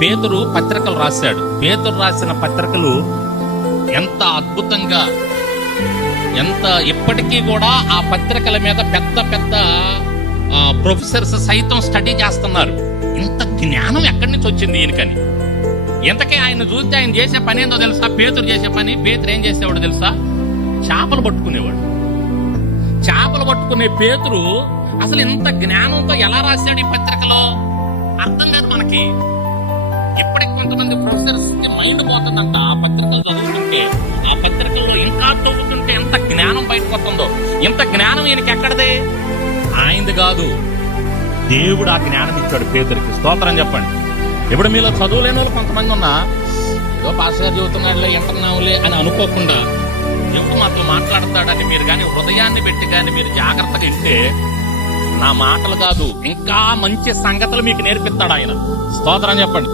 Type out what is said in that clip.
పేతురు పత్రికలు రాశాడు. పేతురు రాసిన పత్రికలు ఎంత అద్భుతంగా, ఎంత ఇప్పటికీ కూడా ఆ పత్రికల మీద పెద్ద పెద్ద ప్రొఫెసర్స్ సైతం స్టడీ చేస్తున్నారు. ఇంత జ్ఞానం ఎక్కడి నుంచి వచ్చింది ఈయనకని. ఇంతకీ ఆయన చూస్తే ఆయన చేసే పని ఏందో తెలుసా? పేతురు చేసే పని, పేతురు ఏం చేసేవాడు తెలుసా? చేపలు పట్టుకునేవాడు. చేపలు పట్టుకునే పేతురు అసలు ఇంత జ్ఞానంతో ఎలా రాశాడు ఈ పత్రికలో అర్థం కాదు మనకి. ఇప్పటికి కొంతమంది ప్రొఫెసర్స్ కి మైండ్ పోతుందంట ఆ పత్రికలు చదువుతుంటే. ఆ పత్రికల్లో ఇంకా చదువుతుంటే ఎంత జ్ఞానం బయటకు వస్తుందో. ఇంత జ్ఞానం ఈయనకి ఎక్కడదే? ఆయనది కాదు, దేవుడు ఆ జ్ఞానం ఇచ్చాడు పేతురికి. స్తోత్రం చెప్పండి. ఇప్పుడు మీలో చదువులేని వాళ్ళు కొంతమంది ఉన్నా, ఏదో పాస్ గారు చదువుతున్నాడులే, ఎంటున్నావులే అని అనుకోకుండా దేవుడు మాతో మాట్లాడతాడని మీరు కానీ హృదయాన్ని పెట్టి కానీ మీరు జాగ్రత్తగా వింటే, నా మాటలు కాదు ఇంకా మంచి సంగతులు మీకు నేర్పిస్తాడు ఆయన. స్తోత్రం చెప్పండి.